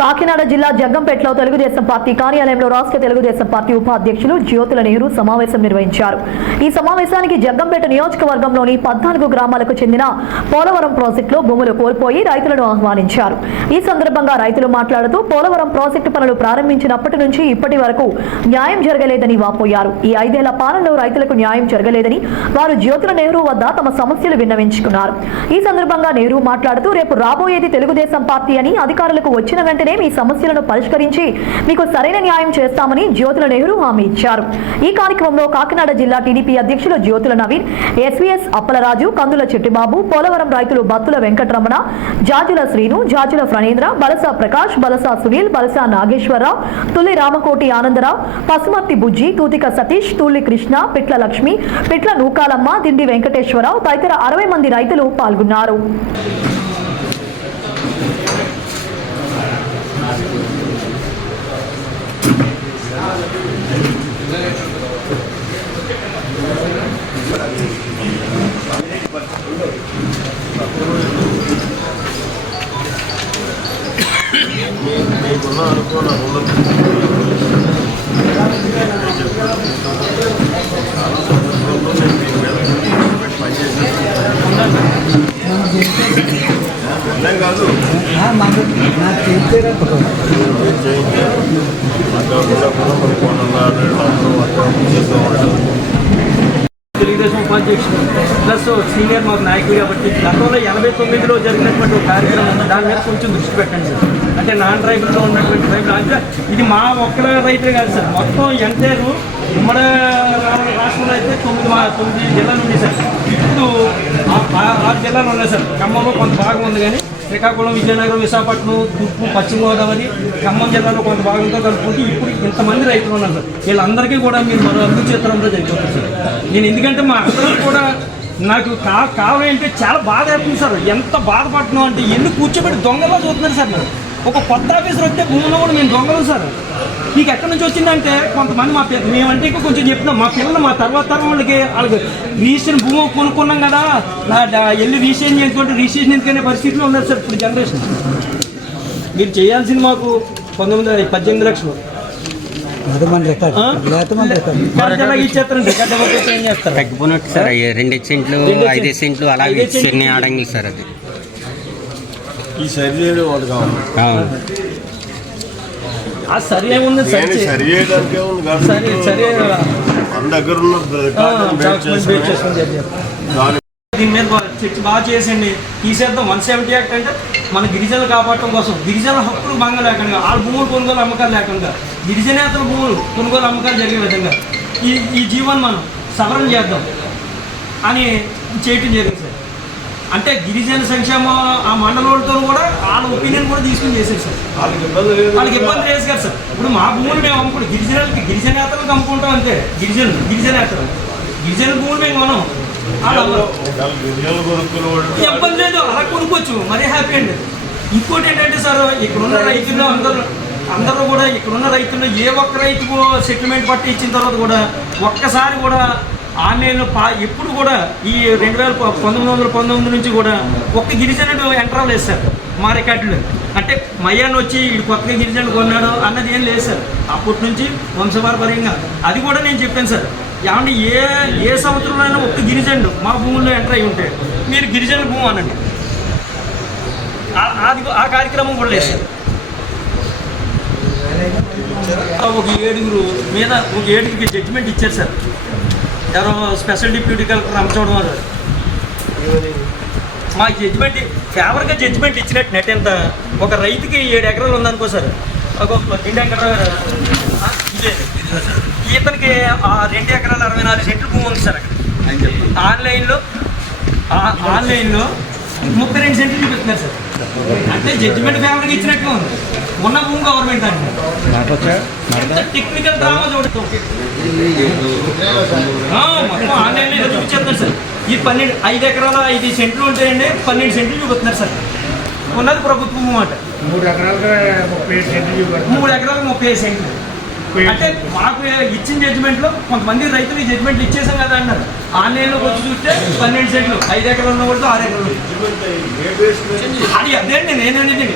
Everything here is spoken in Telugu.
కాకినాడ జిల్లా జగ్గంపేటలో తెలుగుదేశం పార్టీ కార్యాలయంలో రాష్ట్ర తెలుగుదేశం పార్టీ ఉపాధ్యక్షులు జ్యోతుల నెహ్రూ సమావేశం నిర్వహించారు. ఈ సమావేశానికి జగ్గంపేట నియోజకవర్గంలోని 14 గ్రామాలకు చెందిన పోలవరం ప్రాజెక్టులో భూములు కోల్పోయి రైతులను ఆహ్వానించారు. ఈ సందర్భంగా రైతులు మాట్లాడుతూ పోలవరం ప్రాజెక్టు పనులు ప్రారంభించినప్పటి నుంచి ఇప్పటి వరకు న్యాయం జరగలేదని వాపోయారు. ఈ 5 ఏళ్ల పాలనలో రైతులకు న్యాయం జరగలేదని వారు జ్యోతుల నెహ్రూ వద్ద తమ సమస్యలు విన్నవించుకున్నారు. ఈ సందర్భంగా నెహ్రూ మాట్లాడుతూ రేపు రాబోయేది తెలుగుదేశం పార్టీ అని అధికారులకు వచ్చిన వెంటనే మీ సమస్యలను పరిష్కరించి మీకు సరైన న్యాయం చేస్తామని జ్యోతుల నెహ్రూ హామీ ఇచ్చారు. ఈ కార్యక్రమంలో కాకినాడ జిల్లా టీడీపీ అధ్యక్షులు జ్యోతుల నవీన్, ఎస్వీఎస్ అప్పలరాజు, కందుల చిట్టిబాబు, పోలవరం రైతులు బత్తుల వెంకటరమణ, జాజుల శ్రీను, జాజుల ఫ్రణేంద్ర, బలసా ప్రకాష్, బలసా సునీల్, బలసా నాగేశ్వరరావు, తుల్లి రామకోటి ఆనందరావు, పసుమర్తి బుజ్జి, తూతిక సతీష్, తూళ్లి కృష్ణ, పిట్ల లక్ష్మి, పిట్ల నూకాలమ్మ, దిండి వెంకటేశ్వరరావు తదితర 60 మంది రైతులు పాల్గొన్నారు. తెలుగుదేశం ఉపాధ్యక్షుడు ప్లస్ సీనియర్ మాకు నాయకుడు కాబట్టి గతంలో 89లో జరిగినటువంటి ఒక కార్యక్రమం దాని మీద కొంచెం దృష్టి పెట్టండి సార్. అంటే నాన్ ట్రైబుల్లో ఉన్నటువంటి ట్రైబుల్ అంటే ఇది మా ఒక్కల రైతులే కాదు సార్, మొత్తం ఎంటైర్ ఉమ్మడి రాష్ట్రంలో అయితే 9 జిల్లాలు ఉన్నాయి సార్. ఇప్పుడు 6 జిల్లాలు ఉన్నాయి సార్. ఖమ్మంలో కొంత భాగం ఉంది, కానీ శ్రీకాకుళం, విజయనగరం, విశాఖపట్నం, తూర్పు, పశ్చిమ గోదావరి, ఖమ్మం జిల్లాలో కొంత భాగంతో కలుపుకుంటే ఇప్పుడు ఇంతమంది రైతులు ఉన్నారు సార్. వీళ్ళందరికీ కూడా మీరు మరో అభివృద్ధి చిత్రంలో జరిగిపోతుంది సార్. నేను ఎందుకంటే మా అందరూ కూడా నాకు కావాలంటే చాలా బాధ అవుతుంది సార్. ఎంత బాధపడుతున్నాం అంటే ఎన్ని కూర్చోబెట్టి దొంగలో చూస్తున్నారు సార్. నేను ఒక కొత్త ఆఫీసర్ వస్తే భూమిలో కూడా మేము దొంగలు సార్. మీకు ఎక్కడి నుంచి వచ్చిందంటే కొంతమంది మేమంటే కొంచెం చెప్తున్నాం, మా పిల్లలు మా తర్వాత తరం వాళ్ళకి రిజిస్ట్రేషన్ భూమి కొనుక్కున్నాం కదా, వెళ్ళి రిజిస్ట్రేషన్ చేసుకుంటే రిజిస్ట్రేషన్ ఎందుకనే పరిస్థితిలో ఉన్నారు సార్ ఇప్పుడు జనరేషన్. మీరు చేయాల్సింది మాకు 18 లక్షలు తగ్గిపోయినట్టు సార్. 2 సెంట్లు 5 సెంట్లు అలాగే చిన్న ఆడంగి సార్. అది ఈ సర్వే వాళ్ళు కావాలి. ఆ సరి ఏముంది సార్, సర్వే దగ్గర దీని మీద చర్చ బాగా చేసండి, తీసేద్దాం. 170 యాక్ట్ అంటే మన గిరిజనులు కాపాడటం కోసం, గిరిజనుల హక్కులు భంగం లేకుండా, వాళ్ళ భూములు కొనుగోలు అమ్మకాలు లేకుండా, గిరిజనేతల భూములు కొనుగోలు అమ్మకాలు జరిగే విధంగా ఈ జీవోని మనం సవరణ చేద్దాం అని చేయటం జరిగింది సార్. అంటే గిరిజన సంక్షేమ ఆ మండలంతో కూడా వాళ్ళ ఒపీనియన్ కూడా తీసుకుని చేశారు సార్. వాళ్ళకి ఇబ్బంది లేదు కదా సార్. ఇప్పుడు మా భూములు మేము అమ్ముకుంటాం, గిరిజనేతలకు అమ్ముకుంటాం అంతే. గిరిజనేతలు గిరిజన భూములు మేము కొనం, ఇబ్బంది లేదు, అలా కొనుక్కోవచ్చు, మరీ హ్యాపీ అండి. ఇంకోటి ఏంటంటే సార్, ఇక్కడున్న రైతుల్లో అందరూ కూడా ఇక్కడున్న రైతుల్లో ఏ ఒక్క రైతుకు సెటిల్మెంట్ పట్టి ఇచ్చిన తర్వాత కూడా ఒక్కసారి కూడా ఆన్లైన్లో ఎప్పుడు కూడా ఈ 1919 నుంచి కూడా ఒక్క గిరిజనుడు ఎంటర్ అవ్వలేదు సార్ మా రికార్డులో. అంటే మయ్యాన్ని వచ్చి వీడు కొత్తగా గిరిజనుడు కొన్నాడు అన్నది ఏం లేదు సార్. అప్పటి నుంచి వంశపారపర్యంగా అది కూడా నేను చెప్పాను సార్. ఏమంటే ఏ సంవత్సరంలో అయినా ఒక్క గిరిజనుడు మా భూముల్లో ఎంటర్ అయ్యి ఉంటే మీరు గిరిజనుల భూమి అనండి, ఆ కార్యక్రమం కూడా లేదు సార్. ఒక 7 మీద ఒక 7కి జడ్జిమెంట్ ఇచ్చారు సార్. ఎవరో స్పెషల్ డిప్యూటీ కలెక్టర్ రంచవడం వారు మా జడ్జిమెంట్ ఫేవర్గా జడ్జిమెంట్ ఇచ్చినట్టు నెట్ ఎంత. ఒక రైతుకి 7 ఎకరాలు ఉందనుకో సార్, ఒక 2 ఎకరాలు ఇదే ఇతనికి 2 ఎకరాలు 64 సెంట్లు భూమి ఉంది సార్. అక్కడ ఆన్లైన్లో 32 సెంట్లు చూపిస్తున్నారు సార్. అంటే జడ్జిమెంట్ ఫేవర్గా ఇచ్చినట్టుగా ఉంది. ఉన్న భూమి గవర్నమెంట్ అంటే టెక్నికల్ డ్రామా చూడటం మొత్తం ఆన్లైన్లో చూపించేస్తారు సార్. ఈ 5 ఎకరాల 5 సెంట్లు ఉంటాయండి, 12 సెంట్లు చూపిస్తున్నారు సార్. ఉన్నది ప్రభుత్వం మాట 3 ఎకరాలుగా 37 సెంట్లు 3 ఎకరాలు 37 సెంట్లు. అంటే మాకు ఇచ్చిన జడ్జిమెంట్లో కొంతమంది రైతులు ఈ జడ్జిమెంట్లు ఇచ్చేసాం కదా అన్నారు. ఆన్లైన్లోకి వచ్చి చూస్తే 12 సెంట్లు 5 ఎకరాలు ఉన్న వాళ్ళు 6 ఎకరాలు. అది అదే నేనేనండి